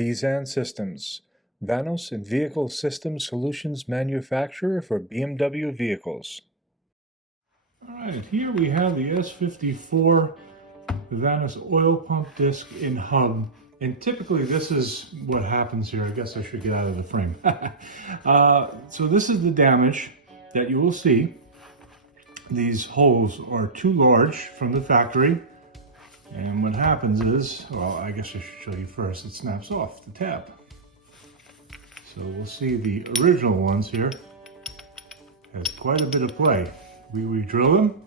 Beisan Systems, Vanos and Vehicle Systems Solutions manufacturer for BMW vehicles. All right, here we have the S54 Vanos oil pump disc in hub. And typically this is what happens here. I guess I should get out of the frame. So this is the damage that you will see. These holes are too large from the factory. And what happens is, well, I guess I should show you first, it snaps off the tab. So we'll see the original ones here. Has quite a bit of play. We drill them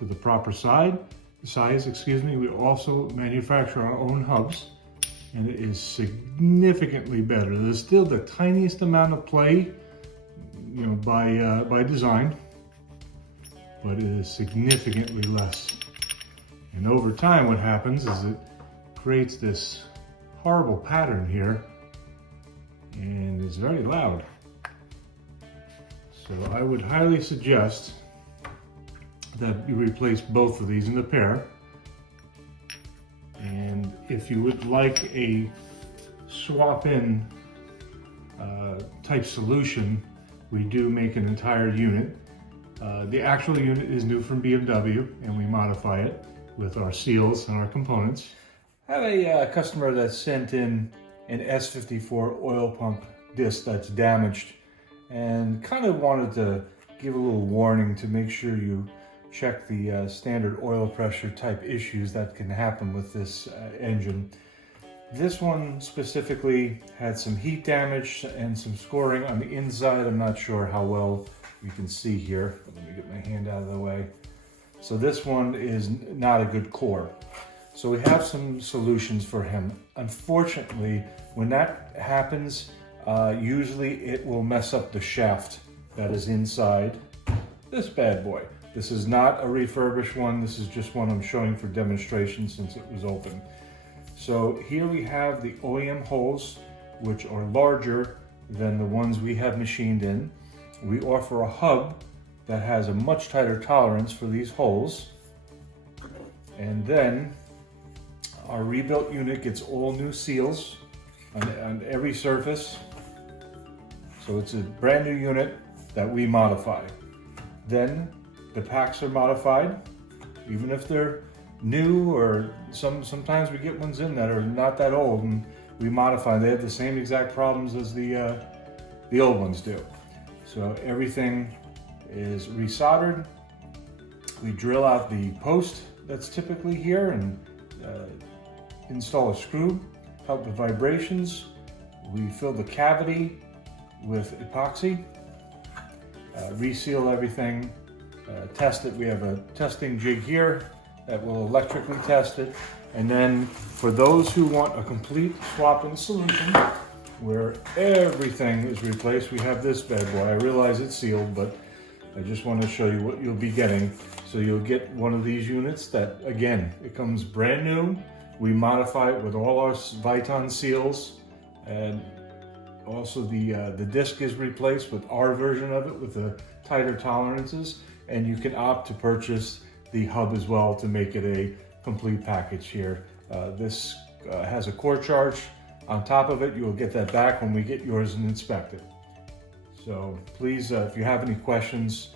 to the proper size. We also manufacture our own hubs, and it is significantly better. There's still the tiniest amount of play, you know, by design, but it is significantly less. And over time, what happens is it creates this horrible pattern here, and it's very loud. So I would highly suggest that you replace both of these in a pair. And if you would like a swap-in type solution, we do make an entire unit. The actual unit is new from BMW, and we modify it with our seals and our components. I have a customer that sent in an S54 oil pump disc that's damaged, and kind of wanted to give a little warning to make sure you check the standard oil pressure type issues that can happen with this engine. This one specifically had some heat damage and some scoring on the inside. I'm not sure how well you can see here. Let me get my hand out of the way. So this one is not a good core. So we have some solutions for him. Unfortunately, when that happens, usually it will mess up the shaft that is inside this bad boy. This is not a refurbished one. This is just one I'm showing for demonstration since it was open. So here we have the OEM holes, which are larger than the ones we have machined in. We offer a hub that has a much tighter tolerance for these holes. And then our rebuilt unit gets all new seals on every surface. So it's a brand new unit that we modify. Then the packs are modified, even if they're new, or sometimes we get ones in that are not that old and we modify. They have the same exact problems as the old ones do. So everything is resoldered. We drill out the post that's typically here and install a screw, help with vibrations. We fill the cavity with epoxy, reseal everything, test it. We have a testing jig here that will electrically test it. And then for those who want a complete swap-in solution where everything is replaced, we have this bad boy. I realize it's sealed, but I just want to show you what you'll be getting. So you'll get one of these units that, again, it comes brand new. We modify it with all our Viton seals, and also the disc is replaced with our version of it with the tighter tolerances, and you can opt to purchase the hub as well to make it a complete package here. This has a core charge on top of it. You'll get that back when we get yours and inspect it. So please, if you have any questions,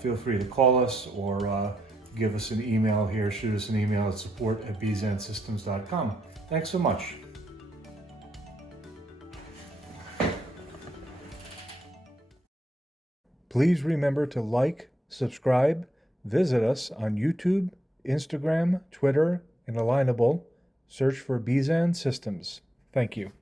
feel free to call us or give us an email here. Shoot us an email at support@beisansystems.com. Thanks so much. Please remember to like, subscribe, visit us on YouTube, Instagram, Twitter, and Alignable. Search for Beisan Systems. Thank you.